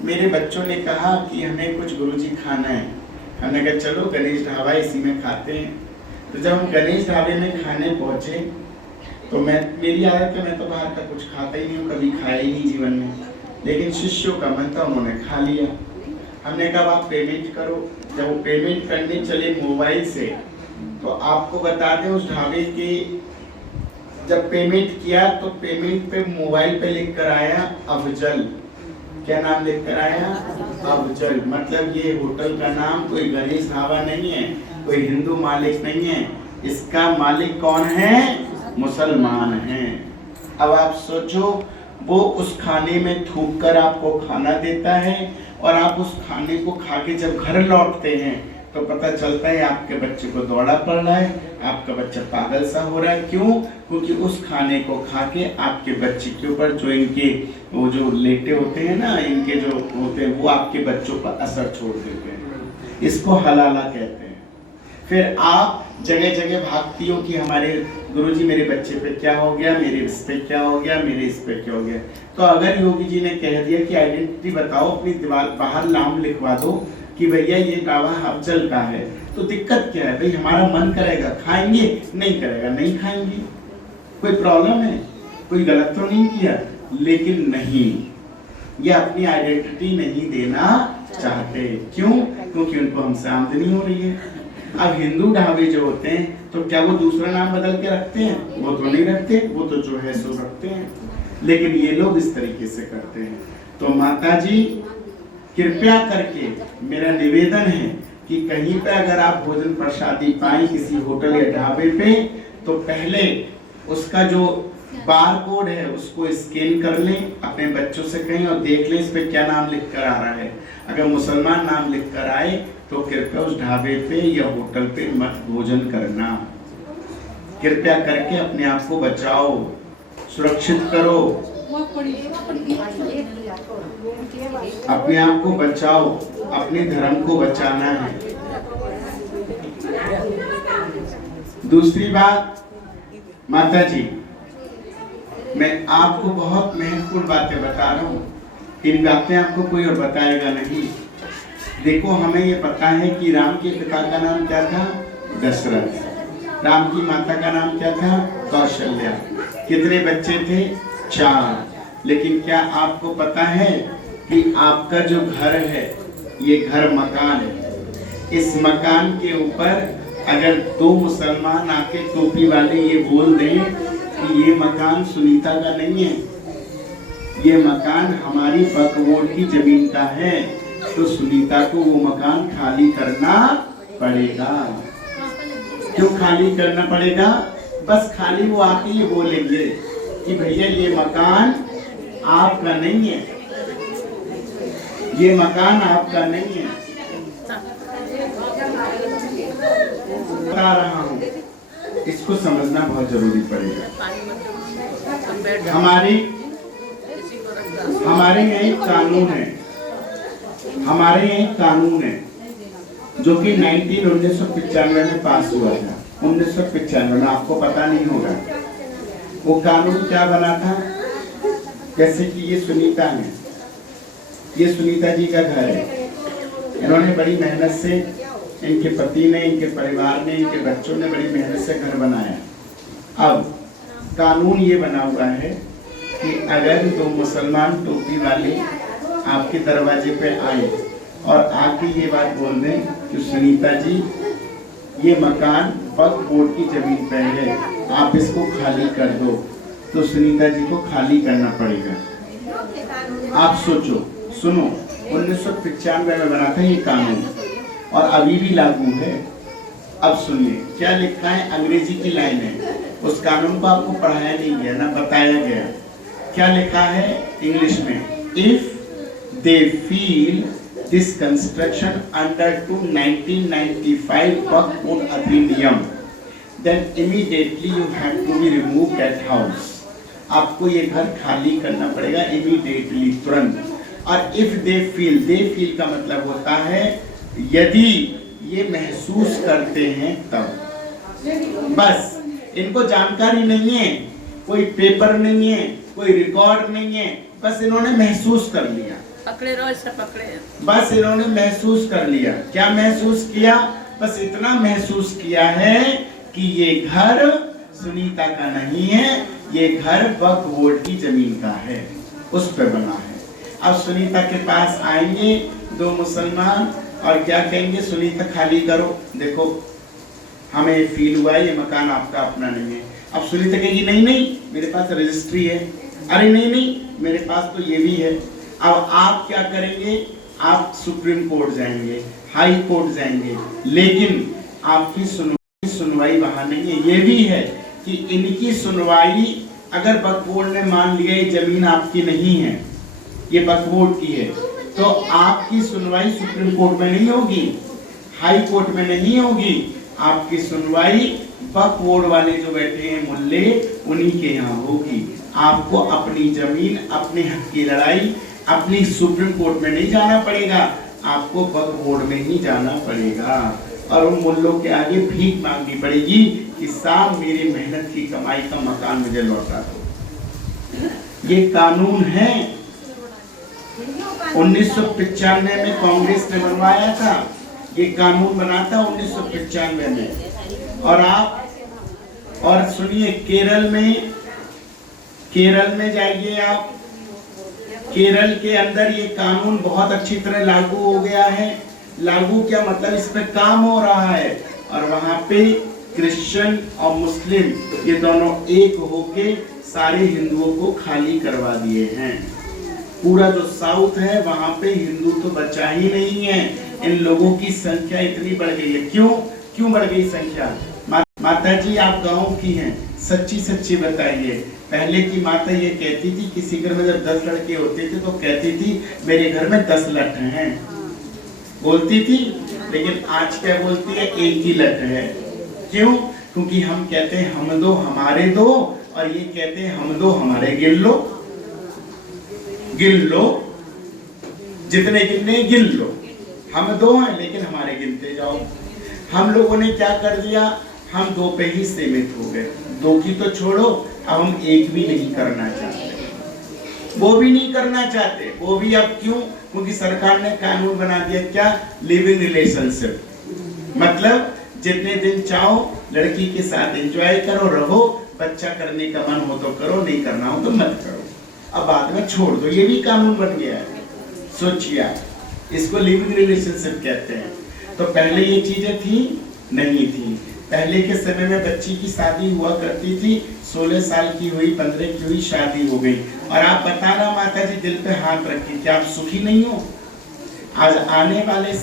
मेरे बच्चों ने कहा कि हमें कुछ गुरुजी खाना है। हमने कहा चलो गणेश ढाबा, इसी में खाते हैं। तो जब हम गणेश ढाबे में खाने पहुंचे, तो मेरी आदत है, मैं तो बाहर का कुछ खाता ही नहीं हूँ, कभी खाया ही नहीं जीवन में, लेकिन शिष्यों का मन था, उन्होंने खा लिया। हमने कहा आप पेमेंट करो। जब वो पेमेंट करने चले मोबाइल से, तो आपको बता दें उस ढाबे के, जब पेमेंट किया तो पेमेंट पे मोबाइल पे लिख कर आया अफजल। क्या नाम लिख कर आया? अफजल। मतलब ये होटल का नाम कोई गणेश ढाबा नहीं है, कोई हिंदू मालिक नहीं है, इसका मालिक कौन है? मुसलमान हैं। अब आप सोचो, वो उस खाने में थूक कर आपको खाना देता है, और आप उस खाने को खा के जब घर लौटते हैं तो पता चलता है आपके बच्चे को दौड़ा पड़ रहा है, आपका बच्चा पागल सा हो रहा है। क्यों? क्योंकि उस खाने को खा के आपके बच्चे के ऊपर जो इनके वो जो लेटे होते हैं ना, इनके जो होते हैं, वो आपके बच्चों पर असर छोड़ देते हैं। इसको हलाला कहते हैं। फिर आप जगह जगह भागती हो कि हमारे गुरुजी मेरे बच्चे पे क्या हो गया, मेरे इस पे क्या हो गया, मेरे इस पे क्या हो गया। तो अगर योगी जी ने कह दिया कि आइडेंटिटी बताओ, अपनी दीवार बाहर नाम लिखवा दो कि भैया ये ढाबा अफजल का है, तो दिक्कत क्या है भाई? हमारा मन करेगा खाएंगे, नहीं करेगा नहीं खाएंगे, कोई प्रॉब्लम है? कोई गलत तो नहीं किया, लेकिन नहीं, ये अपनी आइडेंटिटी नहीं देना चाहते। क्यों? क्योंकि उनको हमसे आमदनी हो रही है। अब हिंदू ढाबे जो होते हैं, तो क्या वो दूसरा नाम बदल के रखते हैं? वो तो नहीं रखते, वो तो जो है सो रखते हैं। लेकिन ये लोग इस तरीके से करते हैं। तो माता जी कृपया करके मेरा निवेदन है कि कहीं पे अगर आप भोजन प्रसादी पाएं किसी होटल या ढाबे पे, तो पहले उसका जो बार कोड है उसको स्कैन कर लें, अपने बच्चों से कहें और देख लें इस पे क्या नाम लिख कर आ रहा है। अगर मुसलमान नाम लिख कर आए तो कृपया उस ढाबे पे या होटल पे मत भोजन करना। कृपया करके अपने आप को बचाओ, सुरक्षित करो, अपने आप को बचाओ, अपने धर्म को बचाना है। दूसरी बात, माता जी, मैं आपको बहुत महत्वपूर्ण बातें बता रहा हूँ। इन बातें आपको कोई और बताएगा नहीं। देखो, हमें ये पता है कि राम के पिता का नाम क्या था? दशरथ। राम की माता का नाम क्या था? कौशल्या। कितने बच्चे थे? 4। लेकिन क्या आपको पता है कि आपका जो घर है, ये घर मकान है, इस मकान के ऊपर अगर 2 मुसलमान आके टोपी वाले ये बोल दें कि ये मकान सुनीता का नहीं है, ये मकान हमारी बकवोट की जमीन का है, तो सुनीता को वो मकान खाली करना पड़ेगा। क्यों खाली करना पड़ेगा? बस खाली वो आके ये बोलेंगे कि भैया ये मकान आपका नहीं है, ये मकान आपका नहीं है। बता रहा हूँ, इसको समझना बहुत जरूरी पड़ेगा। हमारे यहाँ एक कानून है, हमारे यहाँ एक कानून है जो कि 1995 में पास हुआ था। 1995 में, आपको पता नहीं होगा। वो कानून क्या बना था? जैसे कि ये सुनीता है, ये सुनीता जी का घर है। इन्होंने बड़ी मेहनत से, इनके पति ने, इनके परिवार ने, इनके बच्चों ने बड़ी मेहनत से घर बनाया। अब कानून ये बना हुआ है कि अगर 2 मुसलमान टोपी वाले आपके दरवाजे पे आए और आके ये बात बोल दें कि सुनीता जी ये मकान वक्फ बोर्ड की जमीन पे है, आप इसको खाली कर दो, तो सुनीता जी को खाली करना पड़ेगा। आप सोचो, सुनो, 1995 में बना था ये कानून और अभी भी लागू है। अब सुनिए क्या लिखा है, अंग्रेजी की लाइन है, उस कानून को आपको पढ़ाया नहीं गया ना बताया गया। क्या लिखा है इंग्लिश में? If they feel this construction under to 1995 Waqf board अधिनियम, then immediately you have to be remove that house. आपको ये घर खाली करना पड़ेगा इमीडिएटली, तुरंत। और इफ दे फील का मतलब होता है यदि ये महसूस करते हैं तब। बस इनको जानकारी नहीं है, कोई पेपर नहीं है, कोई रिकॉर्ड नहीं है, बस इन्होंने महसूस कर लिया। पकड़े रहो, इसे पकड़े। बस इन्होंने महसूस कर लिया। क्या महसूस किया? बस इतना महसूस किया है कि ये घर सुनीता का नहीं है, ये घर वक्फ बोर्ड की जमीन का है, उस पे बना है। अब सुनीता के पास आएंगे 2 मुसलमान और क्या कहेंगे? सुनीता खाली करो, देखो हमें फील हुआ है ये मकान आपका अपना नहीं है। अब सुनीता कहेगी नहीं नहीं मेरे पास रजिस्ट्री है, अरे नहीं नहीं मेरे पास तो ये भी है। अब आप क्या करेंगे? आप सुप्रीम कोर्ट जाएंगे, हाई कोर्ट जाएंगे, लेकिन आपकी सुनवाई वहां नहीं है। ये भी है कि इनकी सुनवाई अगर वक्फ बोर्ड ने मान लिया ये जमीन आपकी नहीं है, ये वक्फ बोर्ड की है, तो आपकी सुनवाई सुप्रीम कोर्ट में नहीं होगी, हाई कोर्ट में नहीं होगी। आपकी सुनवाई वक्फ बोर्ड वाले जो बैठे हैं मुल्ले, उन्हीं के यहाँ होगी। आपको अपनी जमीन, अपने हक की लड़ाई अपनी सुप्रीम कोर्ट में नहीं जाना पड़ेगा, आपको वक्फ बोर्ड में ही जाना पड़ेगा और उन मुल्लों के आगे भीख मांगनी पड़ेगी कि साहब मेरी मेहनत की कमाई का मकान मुझे लौटा दो। ये कानून है 1995 में कांग्रेस ने बनवाया था, ये कानून बना था 1995 में। और आप और सुनिए, केरल में जाइए आप, केरल के अंदर ये कानून बहुत अच्छी तरह लागू हो गया है। लागू क्या मतलब, इस पे काम हो रहा है और वहाँ पे क्रिश्चियन और मुस्लिम ये दोनों एक होके सारे हिंदुओं को खाली करवा दिए हैं। पूरा जो साउथ है वहाँ पे हिंदू तो बचा ही नहीं है। इन लोगों की संख्या इतनी बढ़ गई है। क्यों बढ़ गई संख्या? माता जी आप गाँव की हैं, सच्ची सच्ची बताइए। पहले की माता ये कहती थी, किसी घर में जब 10 लड़के होते थे तो कहती थी मेरे घर में 10 लठ हैं, बोलती थी। लेकिन आज क्या बोलती है? एक ही लठ है। क्यों? क्योंकि हम कहते हैं हम दो हमारे दो, और ये कहते हैं हम दो हमारे गिन लो, गिन लो, जितने गिनने गिन लो। हम दो हैं लेकिन हमारे गिनते जाओ। हम लोगों ने क्या कर दिया, हम दो पे ही सीमित हो गए। दो की तो छोड़ो, अब हम एक भी नहीं करना चाहते, वो भी नहीं करना चाहते। वो भी अब क्यों? क्योंकि सरकार ने कानून बना दिया, क्या, लिविंग रिलेशनशिप, मतलब जितने दिन चाहो लड़की के साथ एंजॉय करो, रहो, बच्चा करने का मन हो तो करो, नहीं करना हो तो मत करो, अब बाद में छोड़ दो। ये भी कानून बन गया है। सोचिए आप, इसको लिविंग रिलेशनशिप कहते हैं। तो पहले ये चीजें थी नहीं थी। पहले के समय में बच्ची की शादी हुआ करती थी, 16 साल की हुई, 15 की हुई, शादी हो गई। और आप बताना माता जी, दिल पे हाथ रखिए, क्या आप सुखी नहीं हो? आज आने वाले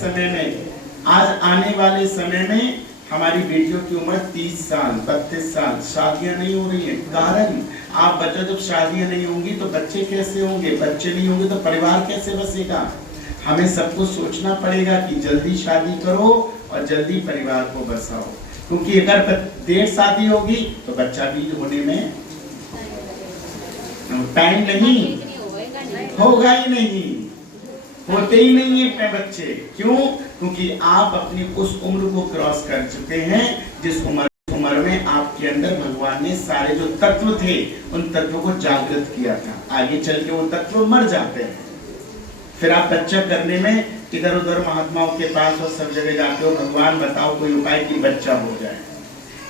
समय में हमारी बेटियों की उम्र 30 साल 32 साल, शादियां नहीं हो रही है। कारण, आप बच्चों, जब शादियां नहीं होंगी तो बच्चे कैसे होंगे? बच्चे नहीं होंगे तो परिवार कैसे बसेगा? हमें सबको सोचना पड़ेगा कि जल्दी शादी करो और जल्दी परिवार को बसाओ, क्योंकि अगर देर शादी होगी तो बच्चा भी होने में टाइम नहीं होगा, ही नहीं होते ही नहीं है बच्चे। क्यों? क्योंकि आप अपनी उस उम्र को क्रॉस कर चुके हैं जिस उम्र में आपके अंदर भगवान ने सारे जो तत्व थे उन तत्वों को जागृत किया था। आगे चल के वो तत्व मर जाते हैं, फिर आप बच्चा करने में इधर उधर महात्माओं के पास और सब जगह जाते हो, भगवान बताओ कोई उपाय कि बच्चा हो जाए।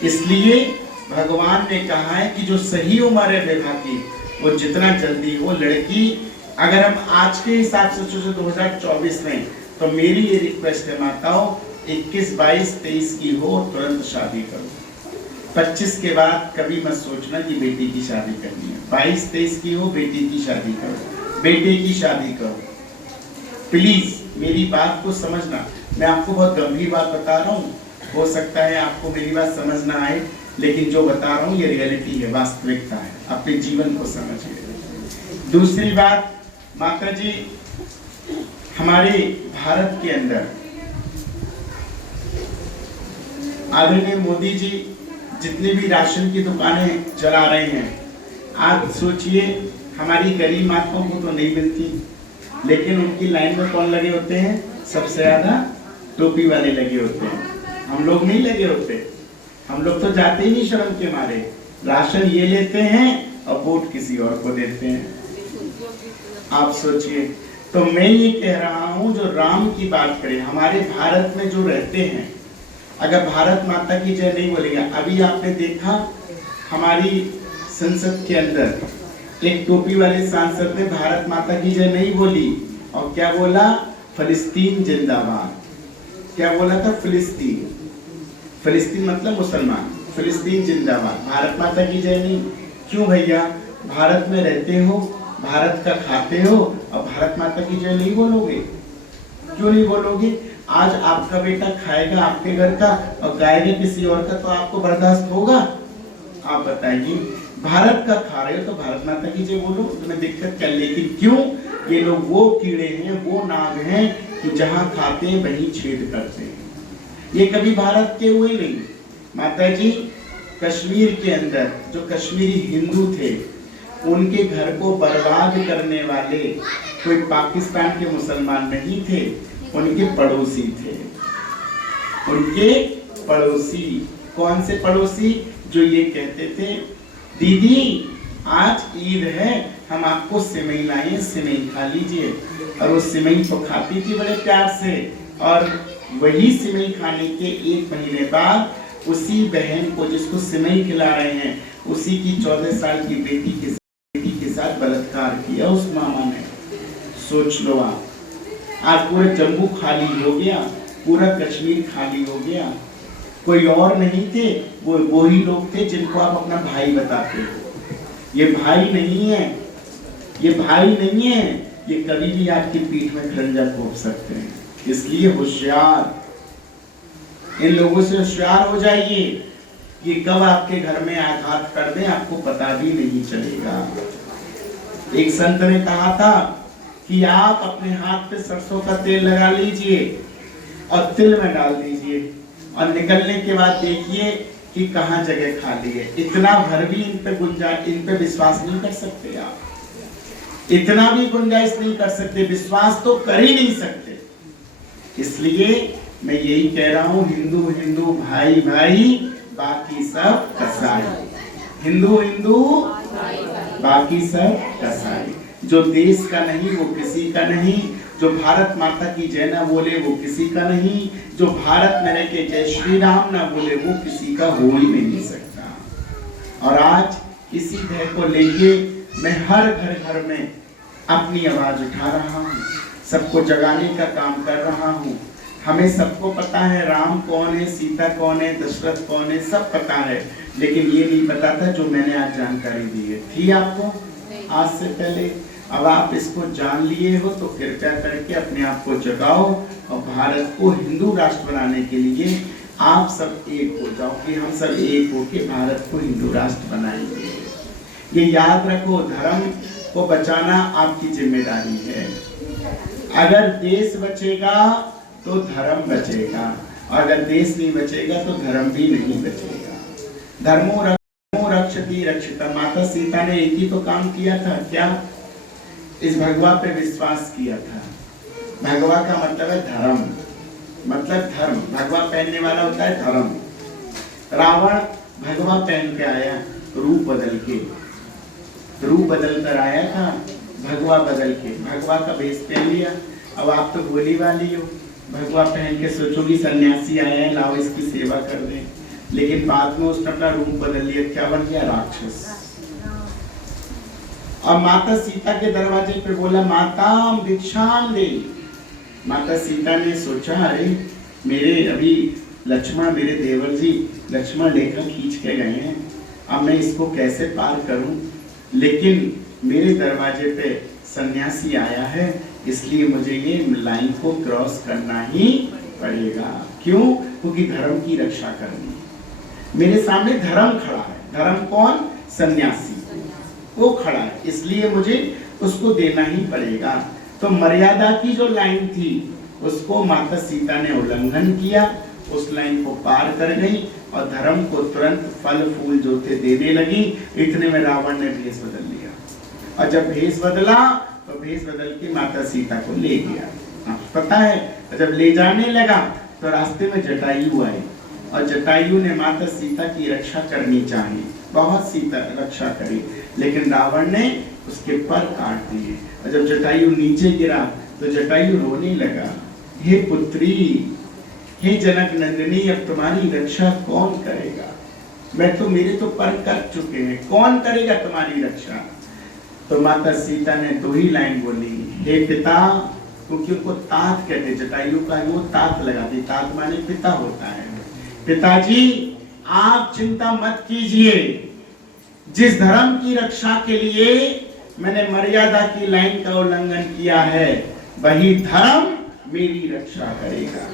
इसलिए भगवान ने कहा है कि जो सही उम्र है विवाह की, वो जितना जल्दी हो। लड़की, अगर हम आज के हिसाब से सोचो 2024 में, तो मेरी ये रिक्वेस्ट है माताओं, 21, 22, 23 की हो तुरंत शादी करो। 25 के बाद कभी मत सोचना कि बेटी की शादी करनी है। 22, 23 की हो, बेटी की शादी करो, बेटे की शादी करो। प्लीज मेरी बात को समझना, मैं आपको बहुत गंभीर बात बता रहा हूँ। हो सकता है आपको मेरी बात समझ ना आए, लेकिन जो बता रहा हूँ ये रियलिटी है, वास्तविकता है। अपने जीवन को समझिए। दूसरी बात माता जी, हमारे भारत के अंदर आदरणीय मोदी जी जितने भी राशन की दुकानें चला रहे हैं, आप सोचिए हमारी गरीब माताओं को तो नहीं मिलती, लेकिन उनकी लाइन में कौन लगे होते हैं? सबसे ज्यादा टोपी वाले लगे होते हैं। हम लोग नहीं लगे होते, हम लोग तो जाते ही नहीं शर्म के मारे। राशन ये लेते हैं और वोट किसी और को देते हैं। आप सोचिए। तो मैं ये कह रहा हूं, जो राम की बात करें, हमारे भारत में जो रहते हैं, अगर भारत माता की जय नहीं बोलेंगे। अभी आपने देखा हमारी संसद के अंदर एक टोपी वाले सांसद ने भारत माता की जय नहीं बोली, और क्या बोला? फिलिस्तीन जिंदाबाद। क्या बोला था? फिलिस्तीन, फिलिस्तीन मतलब मुसलमान, फिलिस्तीन जिंदाबाद, भारत माता की जय नहीं। क्यों भैया? भारत में रहते हो, भारत का खाते हो, और भारत माता की जय नहीं बोलोगे? क्यों नहीं बोलोगे? आज आपका बेटा खाएगा आपके घर का और गाएगा किसी और का, तो आपको बर्दाश्त होगा? आप बताइए। भारत का खा रहे हो तो भारत माता की जय बोलो, तुम्हें दिक्कत क्या? लेकिन क्यों? ये लोग वो कीड़े हैं, वो नाग हैं कि जहां खाते हैं वहीं छेद करते हैं। ये कभी भारत के हुए नहीं। माता जी, कश्मीर के अंदर जो कश्मीरी हिंदू थे, उनके घर को बर्बाद करने वाले कोई पाकिस्तान के मुसलमान नहीं थे, उनके पड़ोसी थे। उनके पड़ोसी। कौन से पड़ोसी? जो ये कहते थे, दीदी आज ईद है, हम आपको सिमई लाए, सिमई खा लीजिए। और वो सिमई को खाती थी बड़े प्यार से, और वही सिमई खाने के 1 महीने बाद उसी बहन को जिसको सिमई खिला रहे हैं, उसी की 14 साल की बेटी के साथ बलात्कार किया उस मामा ने। सोच लो आप। आज पूरा जम्मू खाली हो गया, पूरा कश्मीर खाली हो गया। कोई और नहीं थे, वो ही लोग थे जिनको आप अपना भाई बताते हो। ये भाई नहीं है, ये भाई नहीं है, ये कभी भी आपकी पीठ में खंजर घोंप सकते हैं। इसलिए होशियार, इन लोगों से होशियार हो जाइए। ये कब आपके घर में आघात कर दें आपको पता भी नहीं चलेगा। एक संत ने कहा था कि आप अपने हाथ पे सरसों का तेल लगा लीजिए और तिल में डाल दीजिए, और निकलने के बाद देखिए कि कहाँ जगह खाली है। इतना भर भी इन पे विश्वास नहीं कर सकते आप, इतना भी गुंजाइश नहीं कर सकते, विश्वास तो कर ही नहीं सकते। इसलिए मैं यही कह रहा हूँ, हिंदू हिंदू भाई भाई बाकी सब कसाई, हिंदू हिंदू बाकी सब कसाई। जो देश का नहीं वो किसी का नहीं, जो भारत माता की जय ना बोले वो किसी का नहीं, जो भारत में रह के जय श्री राम ना बोले वो किसी का हो ही नहीं सकता। और आज इसी ध्येय को लेके मैं हर घर में अपनी आवाज उठा रहा हूँ, सबको जगाने का काम कर रहा हूँ। हमें सबको पता है राम कौन है, सीता कौन है, दशरथ कौन है, सब पता है, लेकिन ये नहीं पता था जो मैंने आज जानकारी दी है। थी आपको आज से पहले? अब आप इसको जान लिए हो तो कृपया करके अपने आप को जगाओ और भारत को हिंदू राष्ट्र बनाने के लिए आप सब एक हो जाओ कि हम सब एक होके भारत को हिंदू राष्ट्र बनाएंगे। ये याद रखो, धर्म को बचाना आपकी जिम्मेदारी है। अगर देश बचेगा तो धर्म बचेगा, और अगर देश नहीं बचेगा तो धर्म भी नहीं बचेगा। धर्मो रक्षति रक्षिता। माता सीता ने एक ही तो काम किया था, क्या? इस भगवा पे विश्वास किया था। भगवा का मतलब है धर्म, मतलब धर्म। भगवा पहनने वाला होता है धर्म। रावण भगवा पहन के आया, रूप बदल के, रूप बदल कर आया था, भगवा बदल के, भगवा का भेष पहन लिया। अब आप तो भोली वाली हो, भगवा पहन के सोचोगी सन्यासी आया है, लाओ इसकी सेवा कर दें, लेकिन बाद में उसने अपना रूप बदल लिया, क्या बन गया? राक्षस। और माता सीता के दरवाजे पे बोला माता भिक्षाम दे। माता सीता ने सोचा अरे मेरे अभी लक्ष्मण, मेरे देवर जी लक्ष्मण लेखा खींच के गए हैं, अब मैं इसको कैसे पार करूं, लेकिन मेरे दरवाजे पे सन्यासी आया है, इसलिए मुझे ये लाइन को क्रॉस करना ही पड़ेगा। क्यों? क्योंकि धर्म की रक्षा करनी है। मेरे सामने धर्म खड़ा है। धर्म कौन? सन्यासी, वो खड़ा है, इसलिए मुझे उसको देना ही पड़ेगा। तो मर्यादा की जो लाइन थी उसको माता सीता ने उल्लंघन किया, उस लाइन को पार कर गई और धर्म को तुरंत फल फूल जो थे देने लगी। इतने में रावण ने भेष बदल लिया, और जब भेष बदला तो भेष बदल के माता सीता को ले गया। आपको पता है, जब ले जाने लगा तो रास्ते में जटायु आए, और जटायु ने माता सीता की रक्षा करनी चाहिए, बहुत सीता रक्षा करी, लेकिन रावण ने उसके पर काट दिए। और जब जटायु नीचे गिरा तो जटायु रोने लगा, हे पुत्री, हे जनक नंदिनी, अब तुम्हारी रक्षा कौन करेगा? मैं तो, मेरे तो पर कर चुके हैं, कौन करेगा तुम्हारी रक्षा? तो माता सीता ने दो ही लाइन बोली, हे पिता, क्योंकि उनको तात कहते, जटायु का वो तात लगाती, तात माने पिता होता है। पिताजी आप चिंता मत कीजिए, जिस धर्म की रक्षा के लिए मैंने मर्यादा की लाइन का उल्लंघन किया है, वही धर्म मेरी रक्षा करेगा,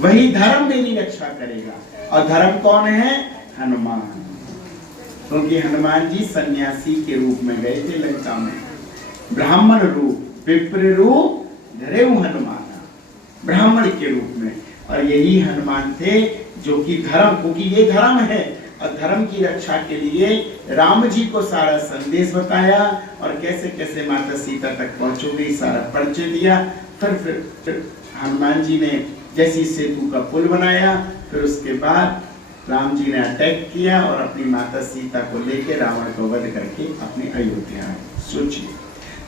वही धर्म मेरी रक्षा करेगा। और धर्म कौन है? हनुमान। क्योंकि हनुमान जी सन्यासी के रूप में गए थे लंका में, ब्राह्मण रूप, विप्र रूप धरे हनुमान, ब्राह्मण के रूप में। और यही हनुमान थे जो कि धर्म, क्योंकि ये धर्म है, और धर्म की रक्षा के लिए राम जी को सारा संदेश बताया, और कैसे कैसे माता सीता तक पहुंचोगे सारा परिचय दिया। फिर हनुमान जी ने जैसी सेतु का पुल बनाया, फिर उसके बाद राम जी ने अटैक किया और अपनी माता सीता को लेकर रावण को वध करके अपने अयोध्या आए। सोचिए,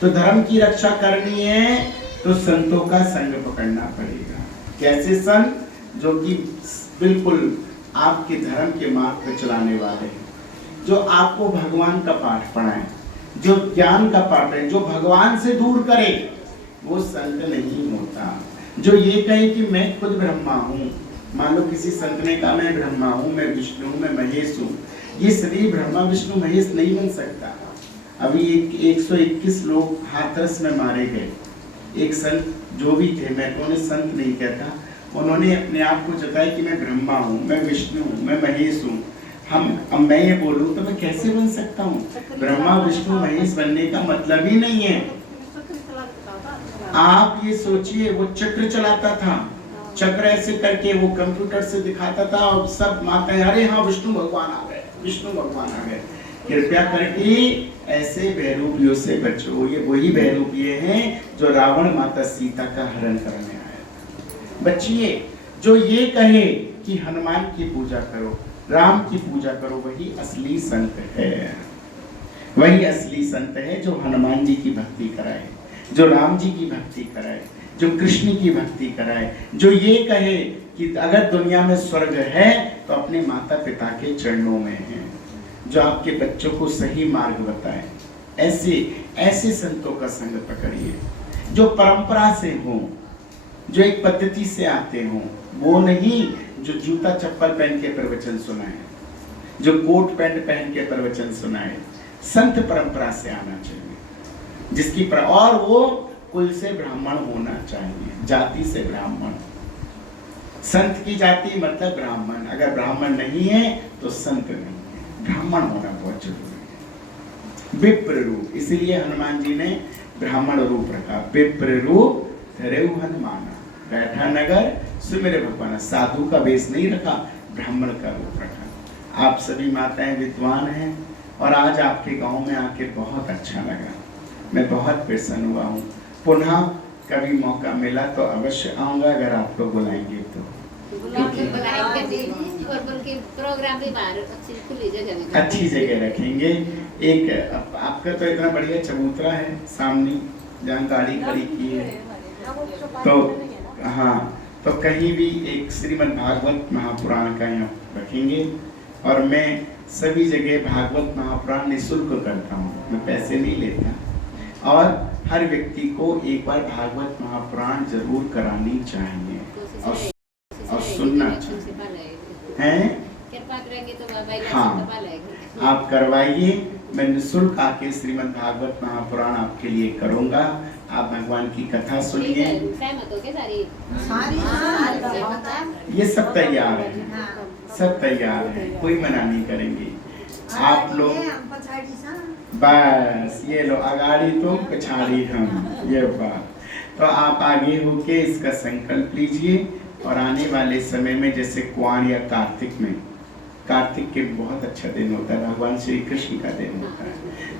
तो धर्म की रक्षा करनी है तो संतों का संग पकड़ना पड़ेगा। कैसे संत? जो कि बिल्कुल आपके धर्म के मार्ग पर चलाने वाले हैं, जो आपको भगवान का पाठ पढ़ाएं, जो ज्ञान का पाठ है, जो भगवान से दूर करे, वो संत नहीं होता। जो ये कहे कि मैं खुद ब्रह्मा हूँ, मान लो किसी संत ने कहा मैं ब्रह्मा हूँ, मैं विष्णु हूँ, मैं महेश हूँ, ये शरीर ब्रह्मा विष्णु महेश नहीं बन सकता। अभी 121 लोग हाथरस में मारे गए। एक संत जो भी थे, मैं तो उन्हें संत नहीं कहता, उन्होंने अपने आप को जताया कि मैं ब्रह्मा हूँ, मैं विष्णु हूँ, मैं महेश हूँ। अब मैं ये बोलूँ तो मैं कैसे बन सकता हूँ? ब्रह्मा विष्णु महेश बनने का मतलब ही नहीं है। आप ये सोचिए, वो चक्र चलाता था, चक्र ऐसे करके वो कंप्यूटर से दिखाता था और सब माताएं अरे हाँ विष्णु भगवान आ गए, विष्णु भगवान आ गए। कृपया करके ऐसे बहरूपियों से बचो। ये वही बहरूपिये हैं जो रावण माता सीता का हरण करने आए। बचिए, जो ये कहे कि हनुमान की पूजा करो, राम की पूजा करो, वही असली संत है। वही असली संत है जो हनुमान जी की भक्ति कराए, जो राम जी की भक्ति कराए, जो कृष्ण की भक्ति कराए, जो ये कहे कि अगर दुनिया में स्वर्ग है तो अपने माता पिता के चरणों में है, जो आपके बच्चों को सही मार्ग बताए। ऐसे ऐसे संतों का संग पकड़िए जो परंपरा से हो, जो एक पद्धति से आते हो, वो नहीं जो जूता चप्पल पहन के प्रवचन सुनाए, जो कोट पैंट पहन के प्रवचन सुनाए। संत परंपरा से आना चाहिए, जिसकी और वो कुल से ब्राह्मण होना चाहिए, जाति से ब्राह्मण। संत की जाति मतलब ब्राह्मण, अगर ब्राह्मण नहीं है तो संत नहीं है। ब्राह्मण होना बहुत जरूरी है। विप्र रूप, इसलिए हनुमान जी ने ब्राह्मण रूप रखा। विप्र रूप धरेउ हनुमाना, बैठा नगर सुमिर भगवान। साधु का वेश नहीं रखा, ब्राह्मण का रूप रखा। आप सभी माताएं विद्वान हैं और आज आपके गांव में आके बहुत अच्छा लगा। मैं बहुत प्रसन्न हुआ हूँ। पुनः कभी मौका मिला तो अवश्य आऊंगा, अगर आप लोग बुलाएंगे तो। प्रोग्राम भी बाहर अच्छी जगह रखेंगे। एक आपका तो इतना बढ़िया चबूतरा है सामने, जहाँ गाड़ी खड़ी की है, तो हाँ, तो कहीं भी एक श्रीमद् भागवत महापुराण का यहाँ रखेंगे। और मैं सभी जगह भागवत महापुराण निःशुल्क करता हूँ, मैं पैसे नहीं लेता। और हर व्यक्ति को एक बार भागवत महापुराण जरूर करानी चाहिए और सुनना चाहिए, हैं? हाँ, आप करवाइए। मैं निःशुल्क आके श्रीमद् भागवत महापुराण आपके लिए करूँगा। आप भगवान की कथा सुनिए। ये सब तैयार है, सब तैयार है, कोई मना नहीं करेंगे। आप लोग बस ये लो, अगाड़ी तुम पिछाड़ी हम, ये बात। तो आप आगे होके इसका संकल्प लीजिए। और आने वाले समय में जैसे कुआं या कार्तिक में, कार्तिक के बहुत अच्छा दिन होता है, भगवान श्री कृष्ण का दिन होता है,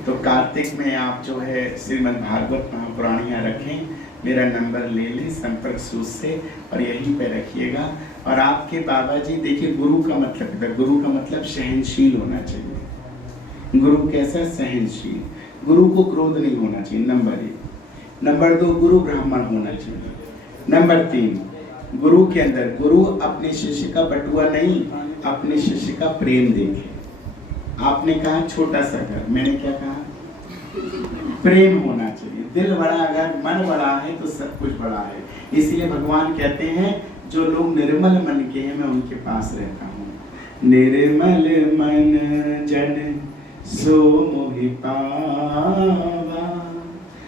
तो कार्तिक में आप जो है श्रीमद् भागवत महापुराण यहाँ रखें। मेरा नंबर ले लें संपर्क सूत्र से और यहीं पे रखिएगा। और आपके बाबा जी देखिए, गुरु का मतलब है, गुरु का मतलब सहनशील होना चाहिए। गुरु कैसा? सहनशील। गुरु को क्रोध नहीं होना चाहिए, नंबर 1। नंबर 2, गुरु ब्राह्मण होना चाहिए। नंबर 3, गुरु के अंदर, गुरु अपने शिष्य का बटुआ नहीं, अपने शिष्य का प्रेम देखे। आपने कहा छोटा सा घर, मैंने क्या कहा? प्रेम होना चाहिए। दिल बड़ा, अगर मन बड़ा है तो सब कुछ बड़ा है। इसलिए भगवान कहते हैं जो लोग निर्मल मन के हैं मैं उनके पास रहता हूँ। निर्मल मन जन सो मोहि पावा।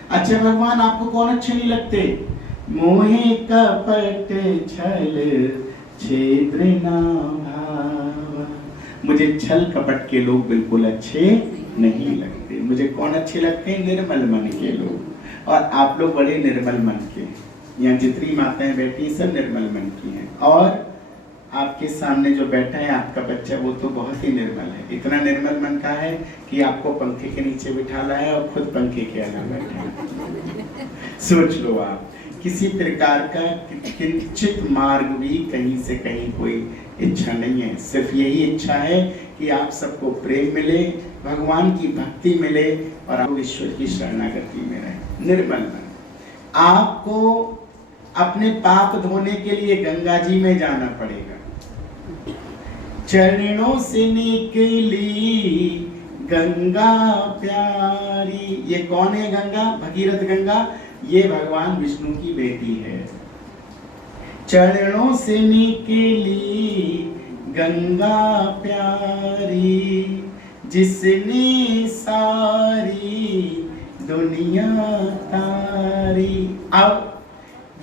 अच्छा भगवान, आपको कौन अच्छे नहीं लगते? मोहे कपट छल छेद्र ना भावा। मुझे छल कपट के लोग बिल्कुल अच्छे नहीं लगते। मुझे कौन अच्छे लगते हैं? निर्मल मन के लोग। और आप लोग बड़े निर्मल मन के, यहाँ जितनी माताएं बैठी सब निर्मल मन की हैं। और आपके सामने जो बैठा है आपका बच्चा, वो तो बहुत ही निर्मल है। इतना निर्मल मन का है कि आपको पंखे के नीचे बिठा लाया है और खुद पंखे के अंदर बैठा है। सोच लो आप, किसी प्रकार का किंचित मार्ग भी कहीं से कहीं कोई इच्छा नहीं है। सिर्फ यही इच्छा है कि आप सबको प्रेम मिले, भगवान की भक्ति मिले और आप ईश्वर की शरणागति में रहें। निर्मल मन। आपको अपने पाप धोने के लिए गंगा जी में जाना पड़ेगा। चरणों से निकली गंगा प्यारी। ये कौन है गंगा? भगीरथ गंगा। ये भगवान विष्णु की बेटी है। चरणों से निकली गंगा प्यारी, जिसने सारी दुनिया तारी। अब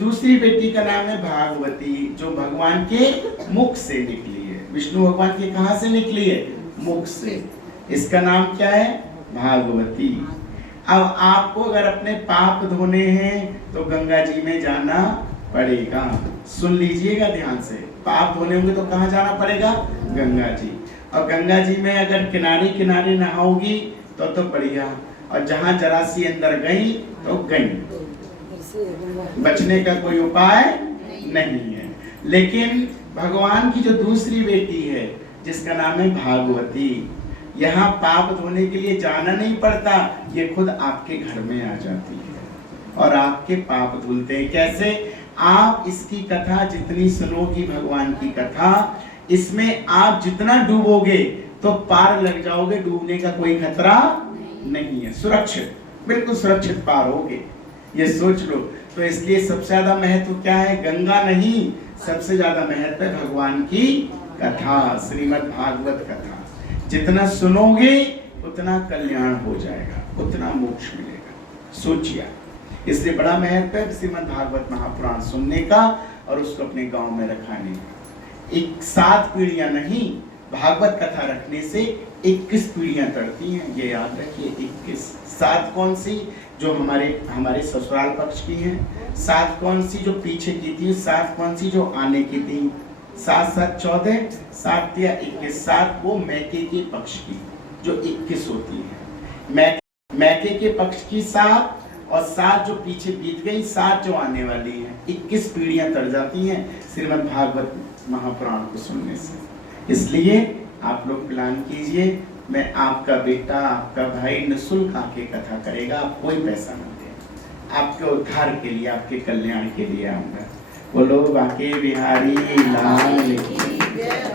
दूसरी बेटी का नाम है भागवती, जो भगवान के मुख से निकली है। विष्णु भगवान के कहां से निकली है? मुख से। इसका नाम क्या है? भागवती। अब आपको अगर अपने पाप धोने हैं तो गंगा जी में जाना पड़ेगा। सुन लीजिएगा ध्यान से, पाप धोने होंगे तो कहाँ जाना पड़ेगा? गंगा जी। और गंगा जी में अगर किनारे किनारे नहाओगी तो बढ़िया, और जहाँ जरा सी अंदर गई तो गई, बचने का कोई उपाय नहीं है। लेकिन भगवान की जो दूसरी बेटी है जिसका नाम है भागवती, यहाँ पाप धोने के लिए जाना नहीं पड़ता, ये खुद आपके घर में आ जाती है और आपके पाप धुलते हैं। कैसे? आप इसकी कथा जितनी सुनोगी, भगवान की कथा, इसमें आप जितना डूबोगे तो पार लग जाओगे, डूबने का कोई खतरा नहीं है, सुरक्षित, बिल्कुल सुरक्षित पार होगे, ये सोच लो। तो इसलिए सबसे ज्यादा महत्व क्या है? गंगा नहीं, सबसे ज्यादा महत्व है भगवान की कथा, श्रीमद् भागवत कथा। जितना सुनोगे उतना कल्याण हो जाएगा, उतना मोक्ष मिलेगा, सोचिए। इसलिए बड़ा महत्व है श्रीमद् भागवत महापुराण सुनने का और उसको अपने गांव में रखाने का। 7 पीढ़ियां नहीं, भागवत कथा रखने से 21 पीढ़ियां तड़ती हैं, ये याद रखिए। 21। 7 कौन सी? जो हमारे ससुराल पक्ष की हैं, 7 कौन सी जो पीछे की थी, 7 कौन सी जो आने की थी, 7 7 14, 7 या 21, 7 वो मैके के पक्ष की जो 21 होती है, मैके के पक्ष की 7, और 7 जो पीछे बीत गई, 7 जो आने वाली है, 21 पीढ़ियां तर जाती हैं श्रीमद् भागवत महापुराण को सुनने से। इसलिए आप लोग प्लान कीजिए, मैं आपका बेटा, आपका भाई निःशुल्क आके कथा करेगा, आप कोई पैसा न दें, आपके उद्धार के लिए, आपके कल्याण के लिए आऊंगा। बोलो बांके बिहारी लाल की।